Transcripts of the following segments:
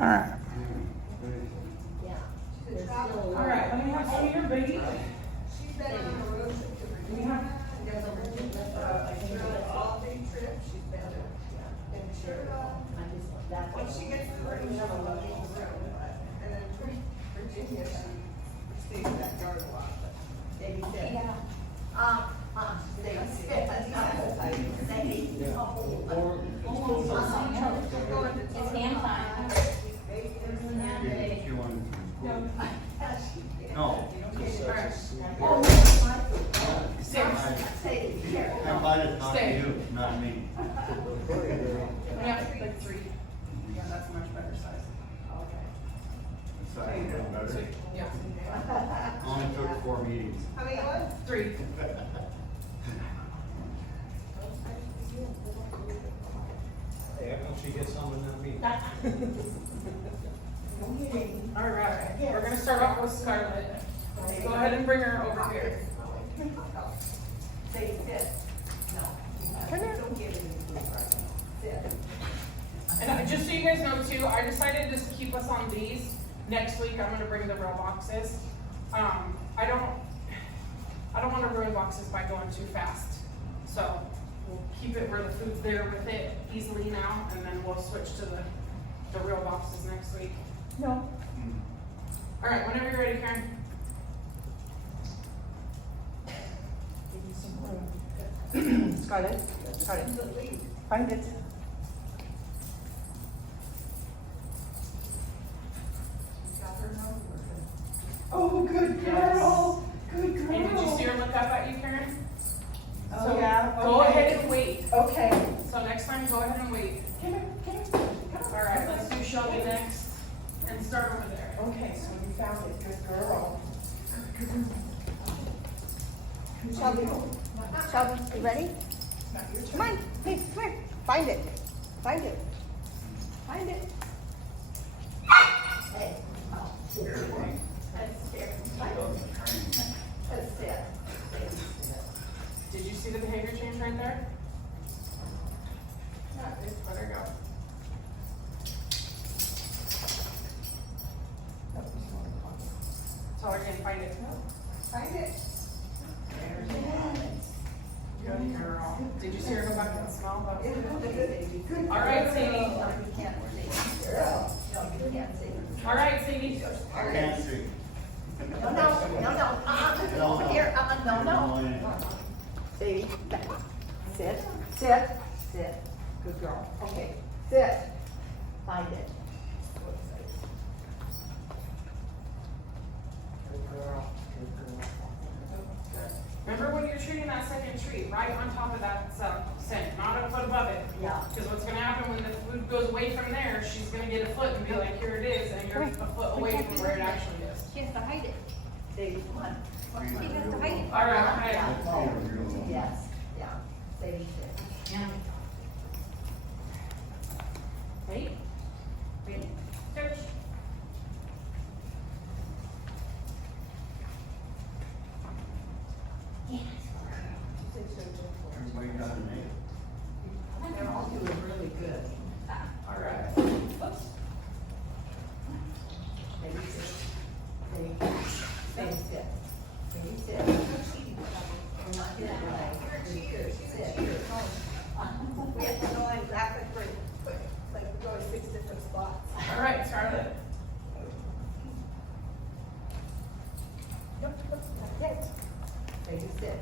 All right. All right, let me have some of your baby. She's been on the road trip to Virginia. All day trip, she's been in Cherokee. When she gets to the room, she'll go in the room. And then Virginia, she stays in that yard a lot, but Davy said. It's hand time. No. Stay. I invited not Stay. you, not me. Yeah, like 3. Yeah, that's a much better size. Sorry, getting better. Yeah. Only took 4 meetings. How many was? 3. Hey, how come she gets some and not me? All right, we're gonna start off with Scarlett. Go ahead and bring her over here. Say sit. No. Don't give it a sit. And just so you guys know too, I decided just to keep us on these. Next week, I'm gonna bring the real boxes. I don't wanna ruin boxes by going too fast. So we'll keep it where the food's there with it easily now, and then we'll switch to the real boxes next week. No. All right, whenever you're ready, Karen. Scarlett, find it. Oh, good girl, good And did you see her look up at you, Karen? Oh, yeah, Go okay. ahead and wait. Okay. So next time, go ahead and wait. Come here, come here. All right, let's do Shelby next and start over there. Okay, so you found it, good girl. Shelby, you ready? Come on, hey, come here, find it, find it, find it. Hey. That's fair. That's it. Did you see the behavior change right there? Yeah, let her go. Tell her again, find it. Find it. Good girl. Did you see her go back and smell? Good. All right, Sadie. You can't see. Girl. No, you can't see. All right, Sadie. I can't see. No, over here, no. See, sit, sit, good girl, okay, sit, find it. Good girl, good girl. Remember when you're treating that second treat, right on top of that scent, not a foot above it. Yeah. Because what's gonna happen when the food goes away from there, she's gonna get a foot and be like, here it is, and you're a foot away from where it actually is. She has to hide it. Say, come on. She has to hide it. All right, hide it. Yes, yeah, say sit. Yeah. Wait. Ready? Search. Everybody got an A. They're all doing really good. All right. Oops. Maybe sit. Maybe sit. Maybe sit. We're not getting away. You're a cheater, she's a cheater. We have to know exactly where to put, like, we go to 6 different spots. All right, Scarlett. Nope, that's it. Maybe sit.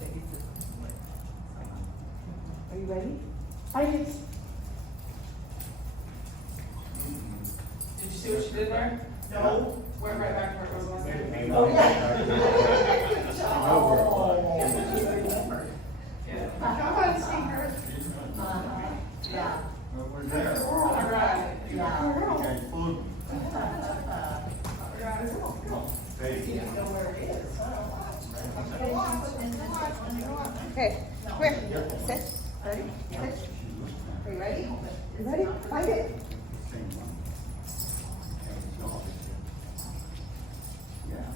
Maybe sit. Are you ready? I did. Did you see what she did there? No. Went right back to where it was last time. Oh, yeah. Good job. Oh. Yeah. Come on, Stinker. Yeah. We're there. All right. Yeah. Okay, food. Hey. Know where it is. Okay, come here. Sit. Ready? Sit. Are you ready? You ready? Find it. Same one. Yeah.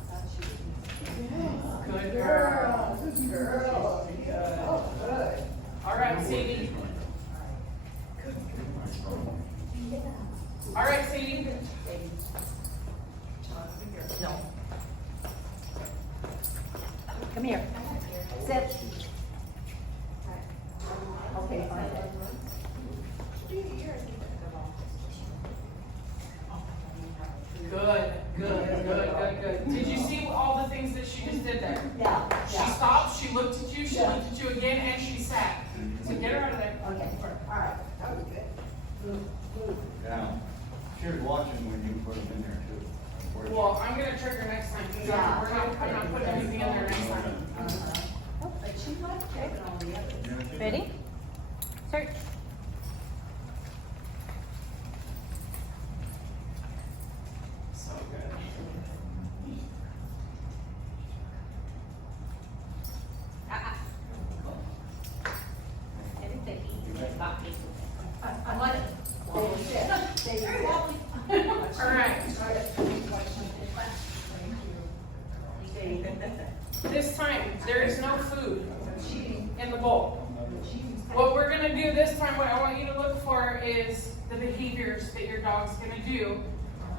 Yes. girl, good girl. Oh, good. All right, Sadie. All right, Sadie. No. Come here. Sit. Okay, fine. Good. Did you see all the things that she just did there? Yeah, She yeah. stopped, she looked at you, she Yeah. looked at you again, and she sat. So get her out of there. Okay, all right, that was good. Yeah. She was watching when you put them in there too. unfortunately. Well, I'm gonna trigger next time, because Yeah. I'm not putting anything in there next time. Oh, but she was checking all the others. Yeah, she did. Ready? Search. So good. I like it. Stay sit. All right. This time, there is no food in the bowl. What we're gonna do this time, what I want you to look for is the behaviors that your dog's gonna do.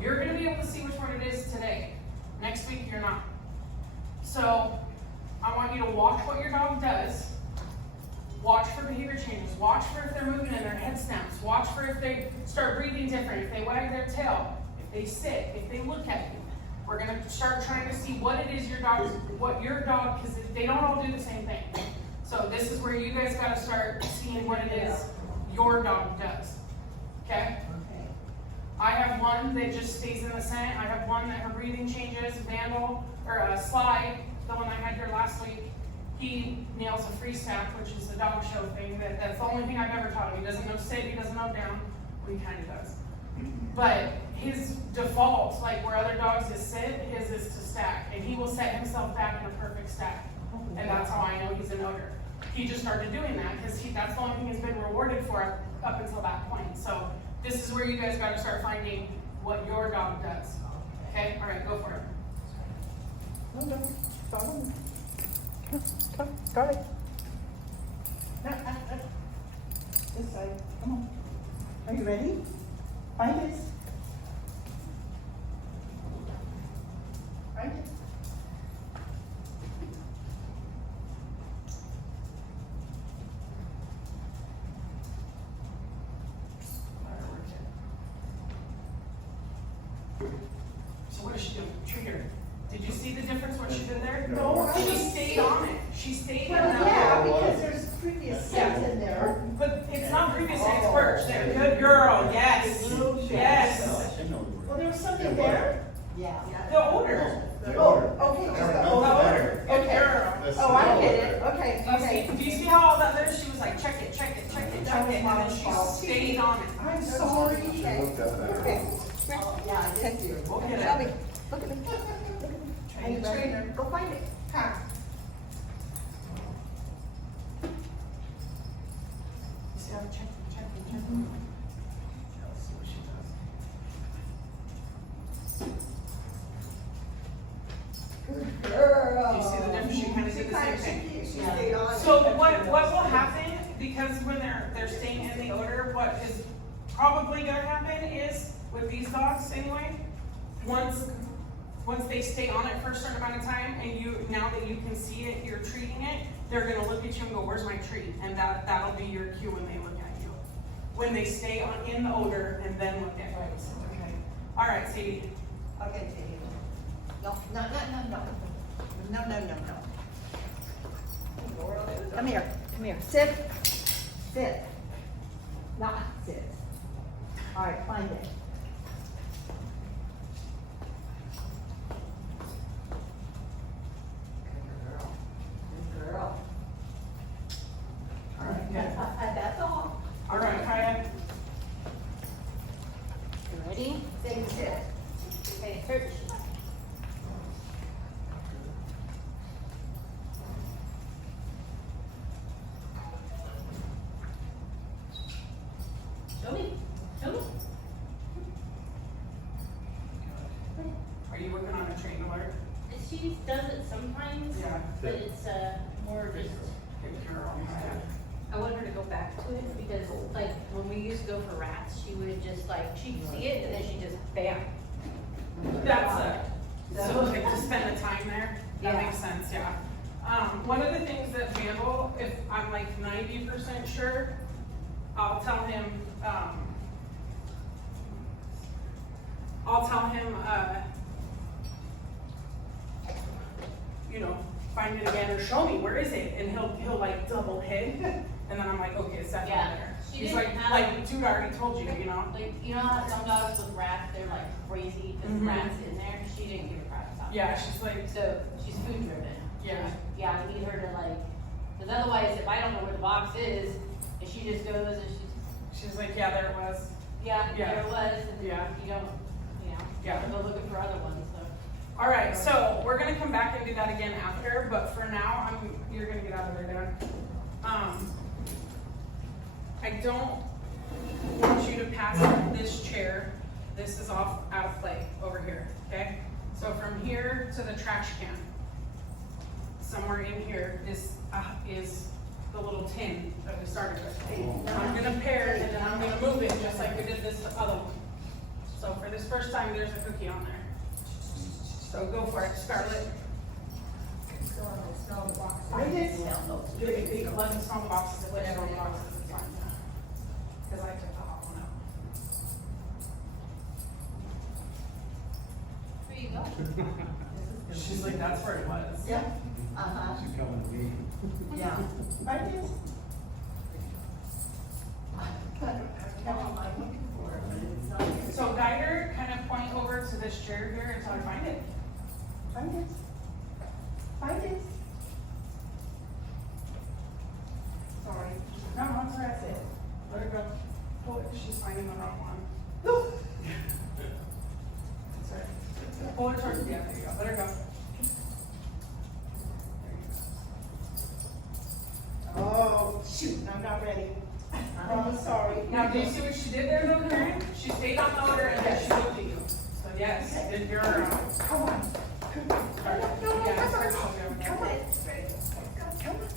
You're gonna be able to see which one it is today. Next week, you're not. So, I want you to watch what your dog does. Watch for behavior changes. Watch for if they're moving in their head snaps. Watch for if they start breathing different, if they wag their tail, if they sit, if they look at you. We're gonna start trying to see what it is what your dog, because they don't all do the same thing. So this is where you guys gotta start seeing what it is your dog does. Okay? Okay. I have one that just stays in the scent. I have one that her breathing changes. Vandal, or Slide, the one I had here last week, he nails a free stack, which is the dog show thing. That's the only thing I've ever taught him. He doesn't know sit, he doesn't know down. Well, he kind of does. But his default, like where other dogs is sit, his is to stack. And he will set himself back in a perfect stack. And that's how I know he's an ogre. He just started doing that because that's the only thing he's been rewarded for up until that point. So this is where you guys gotta start finding what your dog does. Okay, all right, go for it. Go ahead. This side, come on. Are you ready? Find it. Find it. So what is she doing? Trigger. Did you see the difference what she did there? No, I She was- stayed on it. She stayed in Well, that. yeah, because there's previous sets in there. But it's not previous, it's perch there. Good girl, yes. Yes. I know. Well, there was something there? Yeah. The odor. The Oh, odor. okay, There just was the nothing odor. there. Good Okay. girl. That's Oh, I the get odor. it, okay, Do you okay. see, do you see how all that there? She was like, check it, check it, check it, check it, and then she stayed on it. I'm sorry. She looked at that. Okay. Yeah, I did too. We'll get Shelby, it. look at me. Train the trainer. Go find it. Ha. You see how check it, check it, check it. Let's see what she does. Good girl. Do you see the difference? She kinda did the same thing. She stayed on it. So what will happen, because when they're staying in the odor, what is probably gonna happen is, with these dogs anyway, once they stay on it for a certain amount of time, and now that you can see it, you're treating it, they're gonna look at you and go, where's my treat? And that'll be your cue when they look at you. When they stay in the odor and then look at you. Okay. All right, Sadie. Okay, Sadie. No, no, no, no, no. No, no, no, no. Come here, come here. Sit. Sit. Not sit. All right, find it. Good girl. All right, good. That's all. All right, Kaya. You ready? Say sit. Okay, search. Show me. Show me. but it's, more just, Good girl. I want her to go back to it because like when we used to go for rats, she would just like, she'd see it and then she'd just bam. That's it. So like to spend the time there, that Yeah. makes sense, yeah. One of the things that Vandal, if I'm like 90% sure, I'll tell him, you know, find it again or show me, where is it? And he'll like double hit, and then I'm like, okay, it's definitely Yeah. there. She He's didn't like, have- dude, I already told you, you know? Like, you know how some dogs with rats, they're like crazy, there's Mhm. rats in there, she didn't give a crap about Yeah, that. she's like, So, she's food driven. Yeah. Yeah, we need her to like, cause otherwise, if I don't know where the box is, and she just goes and she's like, yeah, there it was. yeah, Yeah. there it was, and Yeah. you don't, you know, you Yeah. have to go looking for other ones, so. All right, so we're gonna come back and do that again after, but for now, you're gonna get out of there, Dad. I don't want you to pass this chair. This is off, out of play, over here, okay? So from here to the trash can, somewhere in here is the little tin that we started with. I'm gonna pair it and then I'm gonna move it just like we did this other one. So for this first time, there's a cookie on there. So go for it, Scarlett. Smell the box. I did. Smell those. You can let them smell the boxes, if they smell the boxes, it's fine. Cause I took the hot one out. There you go. She's like, that's where it was. Yeah, uh-huh, She's coming to me. yeah. Find this. Tell them I'm looking for it, but it's not here. So guide her, kind of point over to this chair here until I find it. Find this. Find this. Sorry. No, that's all right. Let her go. Pull it, she's finding the wrong one. Look. That's all right. Pull her towards, yeah, there you go, let her go. There you go. Oh, shoot, I'm not ready. I'm sorry. Now, do you see what she did there though, Karen? She stayed on the order and then she looked at you. So yes, did your, Come on. Come on. yeah, start to show them. Come on. Come on.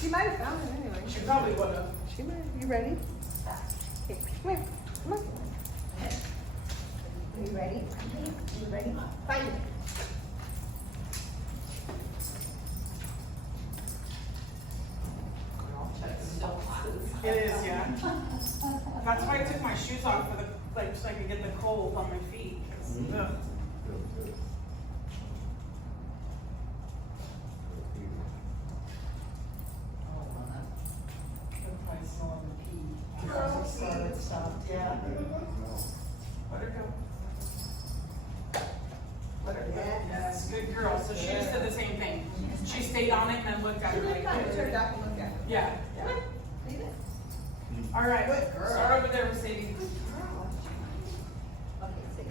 She might have found it anyway. She probably would have. She might. You ready? Okay, come here. Come on. Are you ready? You ready? Find it. So hot. It is, yeah. That's why I took my shoes off for the, like, so I could get the cold on my feet. 'Cause, ugh. Oh, That's why I saw the pee. Oh, see, it stopped, yeah. Let her go. Let her go. Yes. Yes, good girl. So she just did the same thing. She stayed on it and then looked at it like. Turned up and looked at it. Yeah, yeah. Leave it. All right, Good girl. start over there, Mercedes. Okay, sit.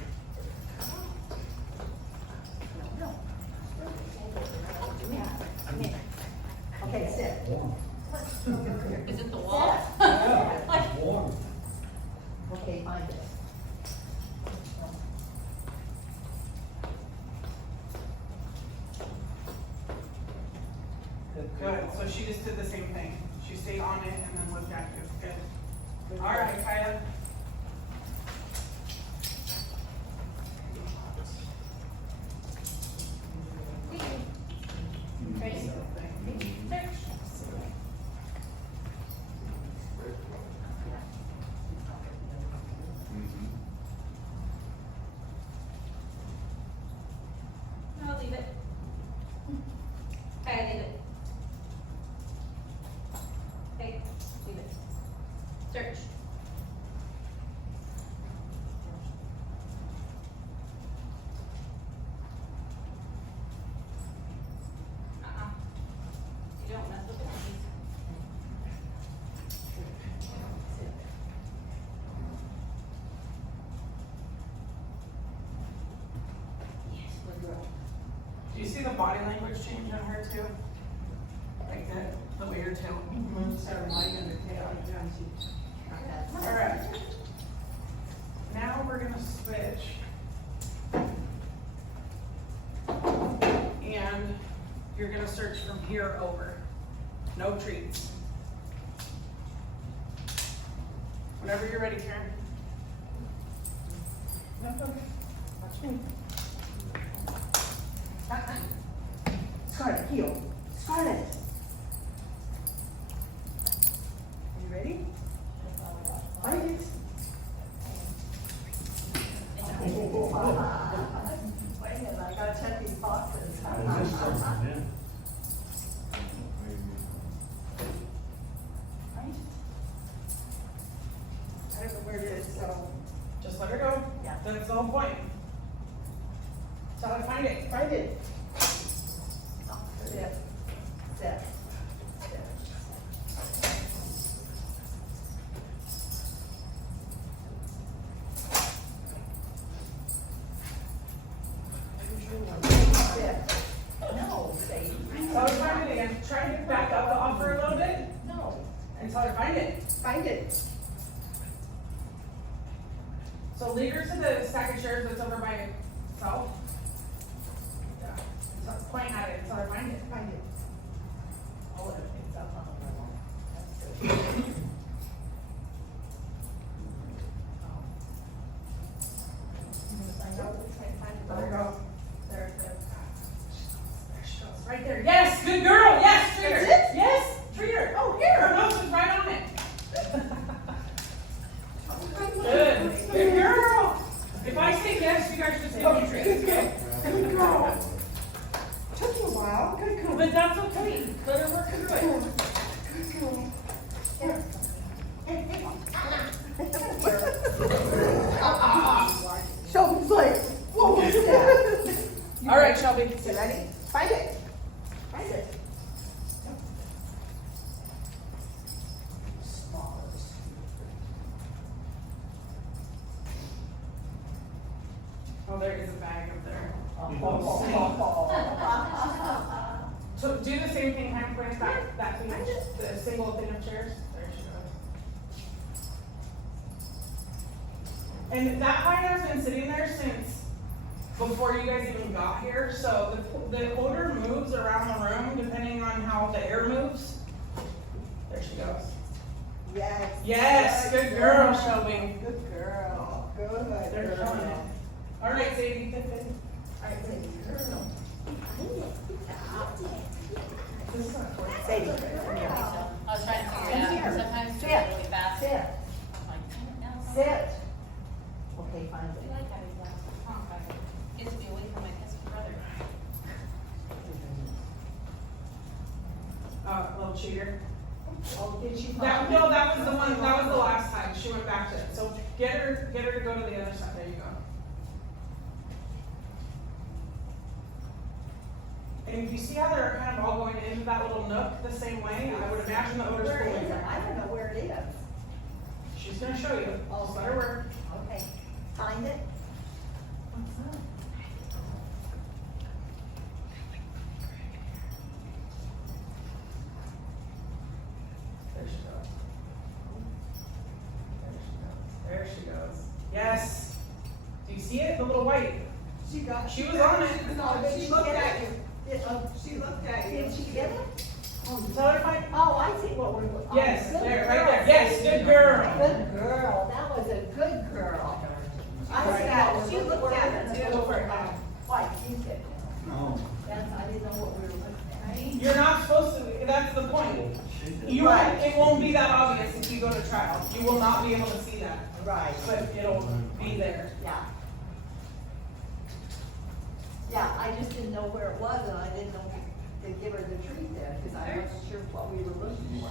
No, no. Come here, come here. Okay, sit. Warm. Is it the wall? Yeah, warm. Okay, find it. Good, so she just did the same thing. She stayed on it and then looked at you. Good. All right, Kaya. Ready? I'll leave it. Okay, leave it. Okay, leave it. Search. You don't mess with it. Yes, good girl. Do you see the body language change on her too? Like the way her tail started wagging the tail. Okay. you're gonna search from here over. No treats. Whenever you're ready, Karen. Watch me. Scarlett, heel. Scarlett. You ready? Find it. Wait a minute, I gotta check these boxes. Find it. I don't know where it is, so. Just let her go. Yeah. That's the whole point. So how to find it. Find it. Sit, sit. Sit. No, Sadie. So how to find it again. Try to back up the offer a little bit No. and tell her to find it. Find it. So lead her to the stack of chairs that's over by itself. Yeah. So point at it and tell her to find it. Find it. All of it's up on the wall. That's good. Let her go. There, there. There she goes. Right there. Yes, good girl. Yes, treat her. That's it? Yes, treat her. Oh, here. Her nose is right on it. Good. Good girl. If I say yes, you guys just give me treats. Good girl. Took you a while. Good girl. But that's okay. Let her work through it. Good girl. Here. Hey, hey. Shelby's like, whoa, what's that? All right, Shelby. You ready? Find it. Find it. Oh, there is a bag up there. Oh. So do the same thing, kind of push that thing, the single thing of chairs. There she goes. And that pine has been sitting there since before you guys even got here. So the odor moves around the room depending on how the air moves. There she goes. Yes. Yes, good girl, Shelby. Good girl. Good They're girl. killing it. All right, Sadie. All right, Sadie. This is not correct. Sadie, come here. I was trying to figure it Come out, here. because sometimes do Sit. it really fast. Sit. I'm like, damn it, now. Sit. Okay, find I it. like having that. Oh, okay. Gets me away from my cousin brother. Little cheater. Oh, did she That, find no, it? that was the one, that was the last time. She went back to it. So get her to go to the other side. There you go. And if you see how they're kind of all going into that little nook the same way, I would imagine the odor's Where pulling is it? her. I don't know where it is. She's gonna show you. Just let her work. Okay, find it. There she goes. There she goes. Yes. Do you see it? The little white. She got. She was on it. No, she looked at you. She looked at you. Did she get it? Tell her to find. Oh, I see what we're. oh, Yes, good there, right girl. there. Yes, good girl. Good girl, that was a good girl. I Right. said, she looked at it too. Go for it. Why, you did. No. That's, I didn't know what we were looking at. You're not supposed to, that's the point. You won't, it won't be that obvious if you go to trial. You will not be able to see that, Right. but it'll be there. Yeah. Yeah, I just didn't know where it was, and I didn't know to give her the treat there, because I wasn't sure what we were looking for.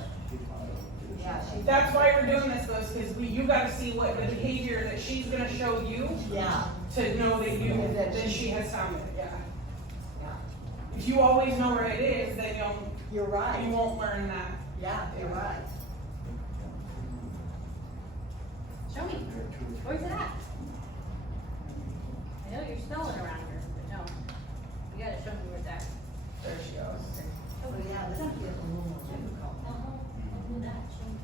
Yeah, she. That's why we're doing this though, is because you gotta see what the behavior that she's gonna show you Yeah, to know that she has found it, yeah. yeah, If you always know where it is, then you're you right. won't learn that. Yeah, you're right. Show me. Where's it at? I know you're smelling around here, but no. You gotta show me where it's at. There she goes. Oh, yeah, this is a little more difficult. I'll do that, show me.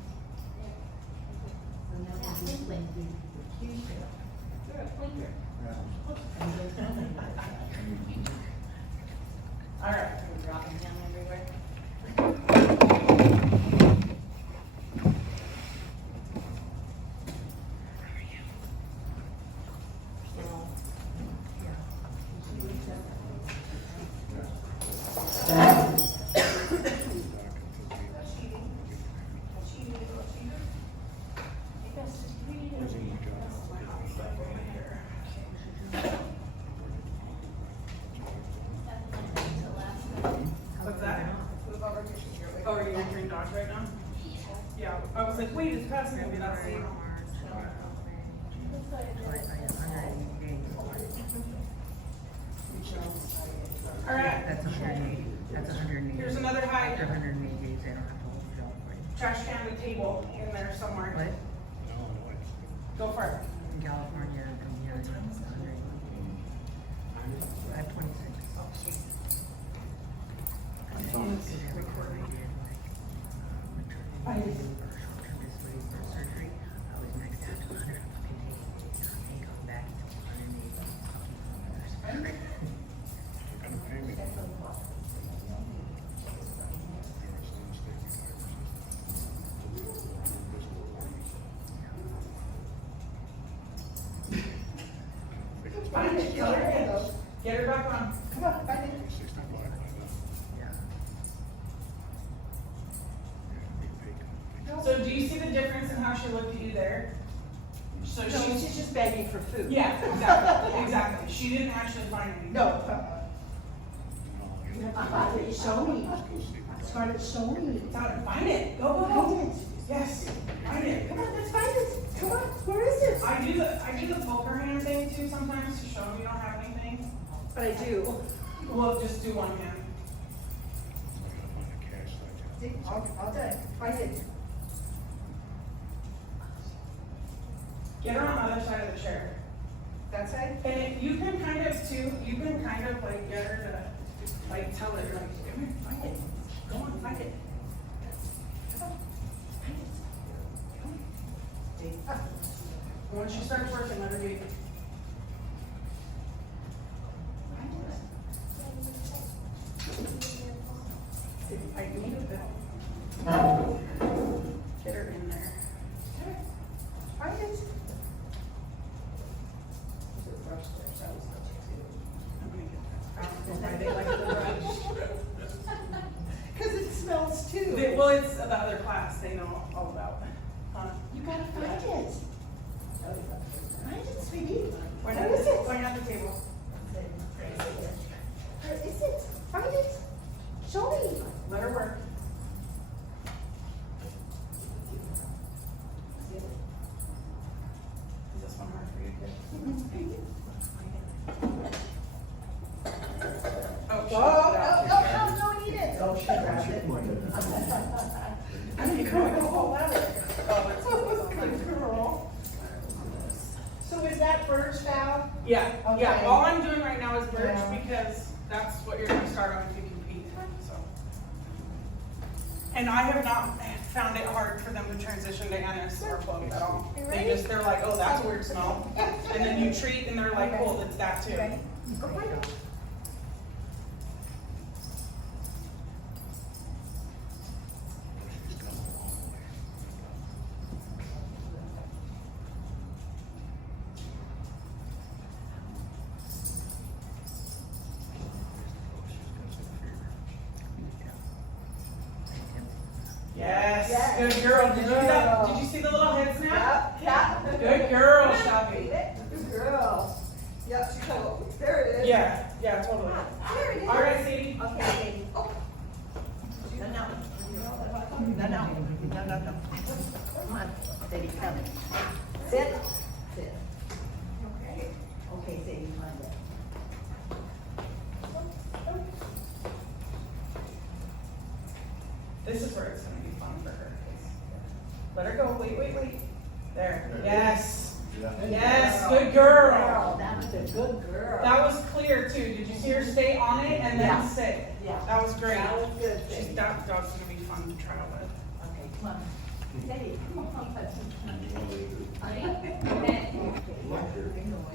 And then we'll do the Q-tip. You're a clinker. And then tell me about that. All right. dropping him everywhere. What's that? Oh, are you entering Dodge right now? Yeah, I was like, wait, it's past me, that's the. All right, That's 180, that's 180. here's another high. After 180 days, they don't have to hold the job for you. Trash can and table in there somewhere. But Go for it. in California, from here, it's 180. I have 26. Every time I did, like, maternity leave or short-term disability for surgery, I was maxed out to 150 days. And going back to 180. Find it, get her, get her back on. Come on, find it. Yeah. So do you see the difference in how she looked at you there? So No, she's, she's just begging for food. yeah, exactly, exactly. She didn't actually find anything. No. You have to find it, show me. Scarlett, show me. Find it, go, go, Find go. it. Yes, find it. Come on, let's find it. Come on, where is it? I do the poker hand thing too sometimes to show them you don't have anything. But I do. We'll just do one hand. I'll do it. Find it. Get her on the other side of the chair. That side? And you can kind of too, you can kind of like get her to, like tell her, like, come here, find it. Go on, find it. Come on, find it. Come on. Once she starts working, let her be. I need a bit. Get her in there. Find it. Cause it smells too. Well, it's the other class, they know all about. You gotta find it. Find it, sweetie. Where Where is it? Going at the table. Where is it? Find it. Show me. Let her work. Is this one hard for you to get? Oh, she Oh, got it out. no, eat it. Oh, she grabbed it. I didn't go all out of it. Oh, it's Good girl. So is that Bird's foul? Yeah, yeah, Okay. all I'm doing right now is birch Yeah. because that's what you're gonna start on if you compete, so. And I have not found it hard for them to transition to NS or both at all. They're like, oh, that's a weird smell. And then you treat and they're like, cool, it's that too. Ready? Go find it. Yes, Yes. good girl. Did you do that? Girl. Did you see the little head snap? Yeah. Good girl, Shelby. Good girl. Yep, she told me. There it is. Yeah, yeah, totally. There it is. All right, Sadie. Okay, Sadie. Oh. No, no. No, no. No, no, no. Come on, Sadie, come. Sit. Sit. Okay. Okay, Sadie, find it. This is where it's gonna be fun for her. Let her go. Wait, wait, wait. There. Yes. Yes, good girl. That was a good girl. That was clear too. Did you see her stay on it and then Yeah. sit? Yeah. That was great. That was good, She's, Sadie. that dog's gonna be fun to travel with. Okay, come on. Sadie, come on.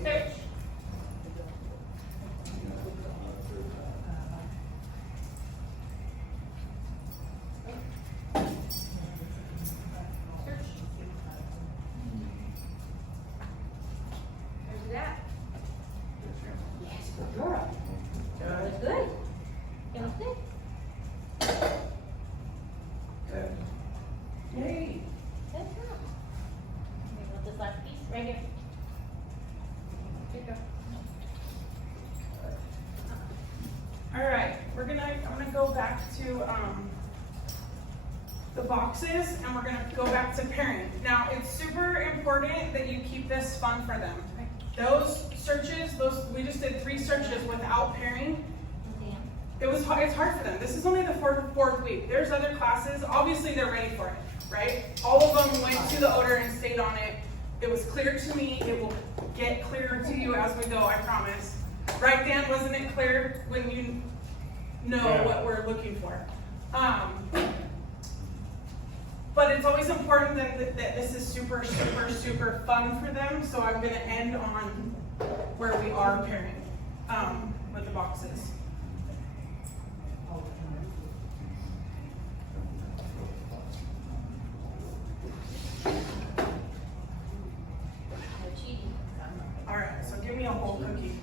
Hey. Right here. Here you go. All right, I'm gonna go back to, the boxes, and we're gonna go back to pairing. Now, it's super important that you keep this fun for them. Those searches, we just did 3 searches without pairing. It's hard for them. This is only the fourth week. There's other classes, obviously they're ready for it, right? All of them went to the odor and stayed on it. It was clear to me, it will get clearer to you as we go, I promise. Right, Dan, wasn't it clear when you know what we're looking for? But it's always important that this is super, super, super fun for them, so I'm gonna end on where we are pairing, with the boxes. All right, so give me a whole cookie.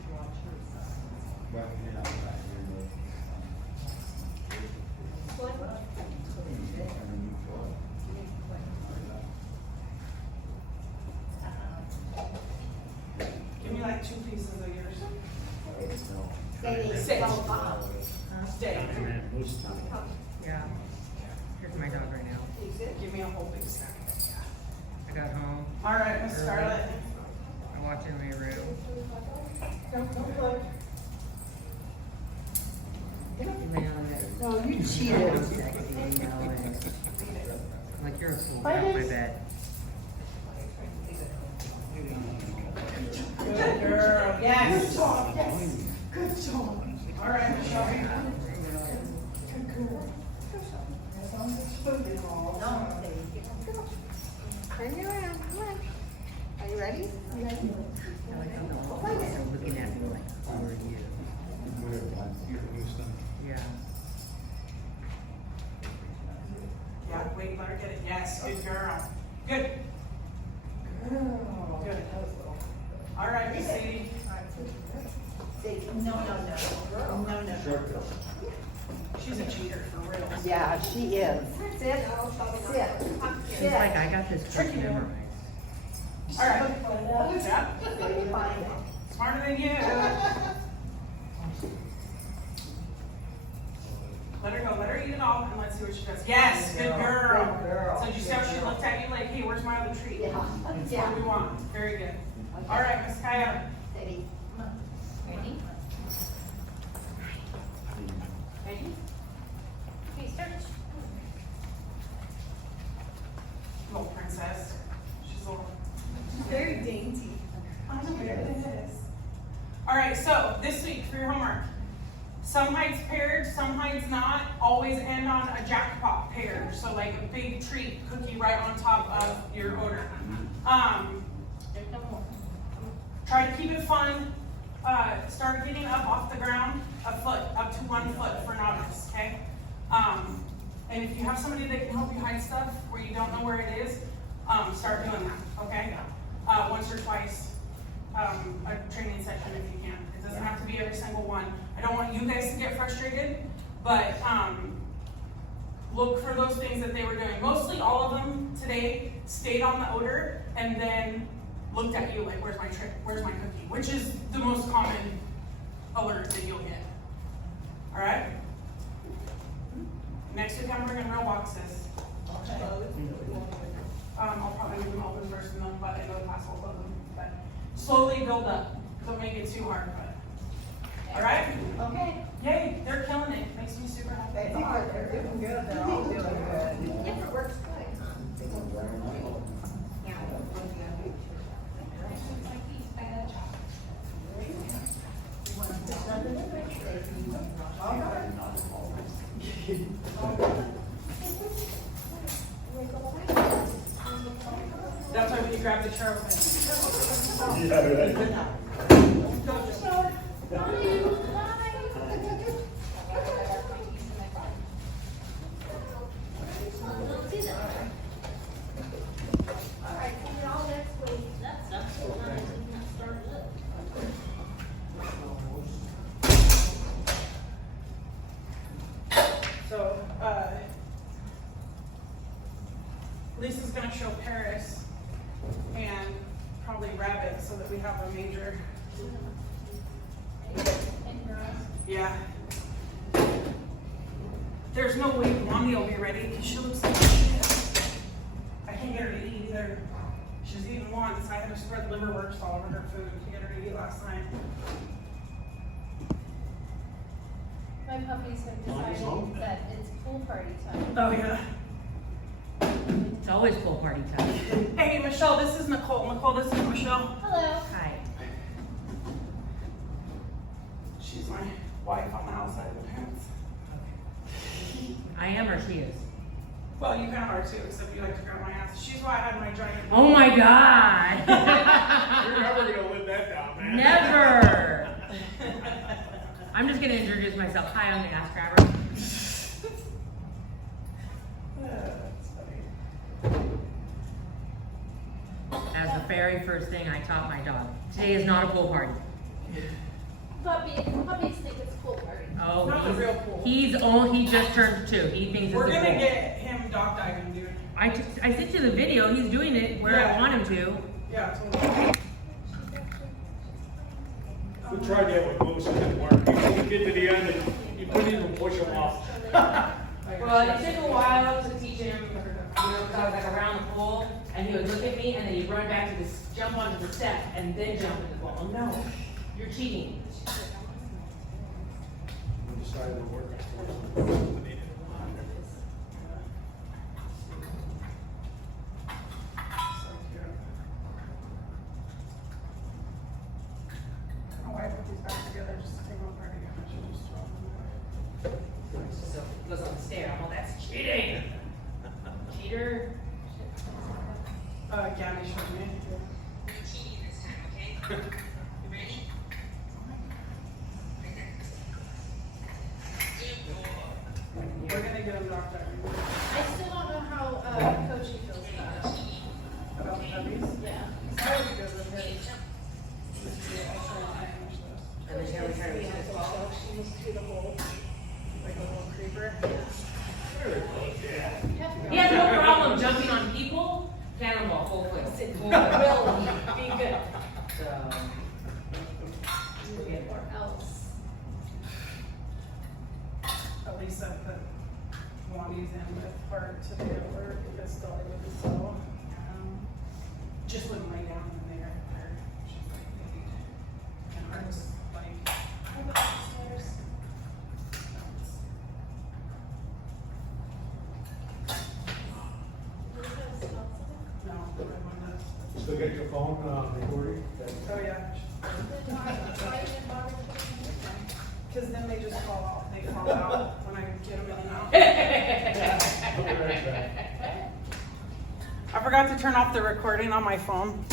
Give me like 2 pieces of yours. Stay. Stay. Yeah. Here's my dog right now. Give me a whole big stack. I got home. All right, Miss Scarlett. I walked in my room. Don't look. No, you cheated. Like you're a fool. Get off my bed. Good girl. Yes. Good job. Yes. Good job. All right, Michelle. Good girl. Turn you around, come on. Are you ready? I like how the whole time they're looking at me like, who are you? Yeah. Yeah, wait, let her get it. Yes, good girl. Good. Good. All right, Miss Sadie. No. She's a cheater for real. Yeah, she is. Sit. It's like I got this book memorized. All right. Good job. Smarter than you. Let her go. Let her eat it all, and let's see what she does. Yes, good girl. Good girl. So did you see how she looked at you like, hey, where's my other treat? Yeah. That's what we want. Very good. All right, Miss Kaya. Steady. Ready? Ready? Okay, search. Little princess. She's a little. Very dainty. I know it is. All right, so this week for your homework, some hides paired, some hides not. Always end on a jackpot pair, so like a big treat cookie right on top of your odor. There's no more. Try to keep it fun. Start getting up off the ground a foot, up to 1 foot for novice, okay? And if you have somebody that can help you hide stuff where you don't know where it is, start doing that, okay? Once or twice, a training session if you can. It doesn't have to be every single one. I don't want you guys to get frustrated, but look for those things that they were doing. Mostly all of them today stayed on the odor and then looked at you like, where's my trick? Where's my cookie? Which is the most common alert that you'll get. All right? Next week I'm bringing real boxes. I'll probably leave them open first and then by the end of the class we'll close them. But slowly build up. Don't make it too hard. But all right? Okay. Yay! They're killing it. Makes me super happy. They are, they're doing good, they're all doing good. If it works good. That's why when you grab the chair open. So, Lisa's gonna show Paris and probably we have a major, yeah. There's no way Blondie will be ready because she looks like shit. I can't get her to eat either. She's eaten once. I had to spread liverwurst all over her food to get her to eat last night. My puppies have Blondie's home? decided that it's pool party time. Oh yeah. It's always pool party time. Hey Michelle, this is Nicole. Nicole, this is Michelle. Hello. Hi. She's my wife on the outside of the pants. I am or she is? Well, you kind of are too, except you like to grab my ass. She's why I had my giant. Oh my God. You're never gonna live that down, man. Never. I'm just gonna introduce myself. Hi, I'm the ass grabber. That's funny. As the very first thing I taught my dog. Today is not a pool party. Puppies think it's pool party. Oh, Not a real pool. he just turned 2. He thinks We're it's a gonna pool. get him dock diving, dude. I sent you the video. He's doing it where Yeah. I want him to. Yeah, totally. We tried that with Moose, it didn't work. You get to the end and you couldn't even push him off. Well, it took a while to teach him, because I was like around the pool, and he would look at me, and then he'd run back to this, jump onto the step, and then jump in the pool. Oh no, you're cheating. We decided to work. I don't know why I put these back together just to take them apart again. I should just throw them away. So it goes on the stair. Oh, that's cheating. Cheater. Gabby showed me. We're gonna get him docked diving. I still don't know how Coachy feels about it. About the puppies. Yeah. I was good with his. I'll try and finish this. And then here we try to Yeah, this well. she was through the whole. Like a little creeper. He has no problem jumping on people. Cannonball, full flip. Will be good. So. Or else. Elisa put Blondie's in with her today at work because Dolly was so, just wouldn't lay down in there. She's like, "Hey." And I was like, "I'll go upstairs." No, I wouldn't. Still get your phone recording? Oh, yeah. Because then they just fall out. They fall out when I get them in and out. I forgot to turn off the recording on my phone.